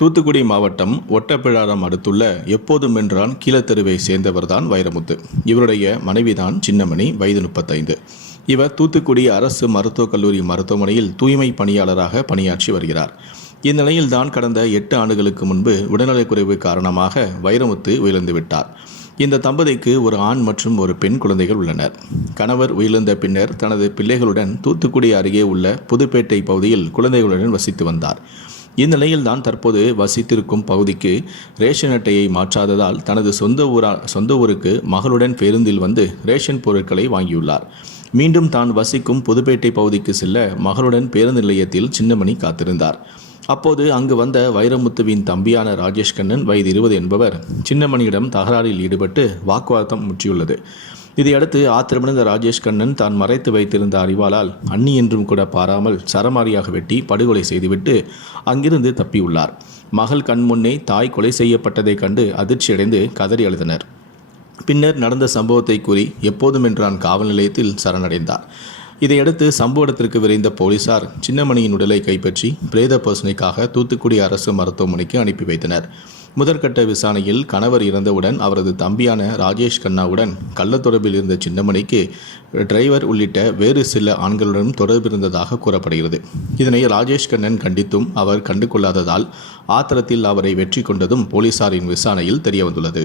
தூத்துக்குடி மாவட்டம் ஒட்டப்பிழாரம் அடுத்துள்ள எப்போதும் என்றான் கீழத்தெருவை சேர்ந்தவர்தான் வைரமுத்து. இவருடைய மனைவிதான் சின்னமணி வயது முப்பத்தைந்து. இவர் தூத்துக்குடி அரசு மருத்துவக் கல்லூரி மருத்துவமனையில் தூய்மை பணியாளராக பணியாற்றி வருகிறார். இந்நிலையில்தான் கடந்த எட்டு ஆண்டுகளுக்கு முன்பு உடல்நலக்குறைவு காரணமாக வைரமுத்து உயிரிழந்துவிட்டார். இந்த தம்பதிக்கு ஒரு ஆண் மற்றும் ஒரு பெண் குழந்தைகள் உள்ளனர். கணவர் உயிரிழந்த பின்னர் தனது பிள்ளைகளுடன் தூத்துக்குடி அருகே உள்ள புதுப்பேட்டை பகுதியில் குழந்தைகளுடன் வசித்து வந்தார். இந்நிலையில் தான் தற்போது வசித்திருக்கும் பகுதிக்கு ரேஷன் அட்டையை மாற்றாததால் தனது சொந்த ஊரா சொந்த ஊருக்கு மகளுடன் பேருந்தில் வந்து ரேஷன் பொருட்களை வாங்கியுள்ளார். மீண்டும் தான் வசிக்கும் புதுப்பேட்டை பகுதிக்கு செல்ல மகளுடன் பேருந்து நிலையத்தில் சின்னமணி காத்திருந்தார். அப்போது அங்கு வந்த வைரமுத்துவின் தம்பியான ராஜேஷ் கண்ணன் வயது இருபது என்பவர் சின்னமணியிடம் தகராறில் ஈடுபட்டு வாக்குவாதம் முற்றியுள்ளது. இதையடுத்து ஆத்திரமடைந்த ராஜேஷ் கண்ணன் தான் மறைத்து வைத்திருந்த அறிவாளால் அண்ணி என்றும் கூட பாராமல் சரமாரியாக வெட்டி படுகொலை செய்துவிட்டு அங்கிருந்து தப்பியுள்ளார். மகள் கண்முன்னே தாய் கொலை செய்யப்பட்டதைக் கண்டு அதிர்ச்சியடைந்து கதறி அழுதனர். பின்னர் நடந்த சம்பவத்தை கூறி எப்போதும் என்றான் காவல் நிலையத்தில் சரணடைந்தார். இதையடுத்து சம்பவ இடத்திற்கு விரைந்த போலீசார் சின்னமணியின் உடலை கைப்பற்றி பிரேத பரிசோதனைக்காக தூத்துக்குடி அரசு மருத்துவமனைக்கு அனுப்பி வைத்தனர். முதற்கட்ட விசாரணையில் கணவர் இறந்தவுடன் அவரது தம்பியான ராஜேஷ் கண்ணாவுடன் கள்ளத்தொடர்பில் இருந்த சின்னமணிக்கு டிரைவர் உள்ளிட்ட வேறு சில ஆண்களுடன் தொடர்பு இருந்ததாக கூறப்படுகிறது. இதனை ராஜேஷ் கண்ணன் கண்டித்தும் அவர் கண்டுகொள்ளாததால் ஆத்திரத்தில் அவரை வெற்றி கொண்டதும் போலீசாரின் விசாரணையில் தெரியவந்துள்ளது.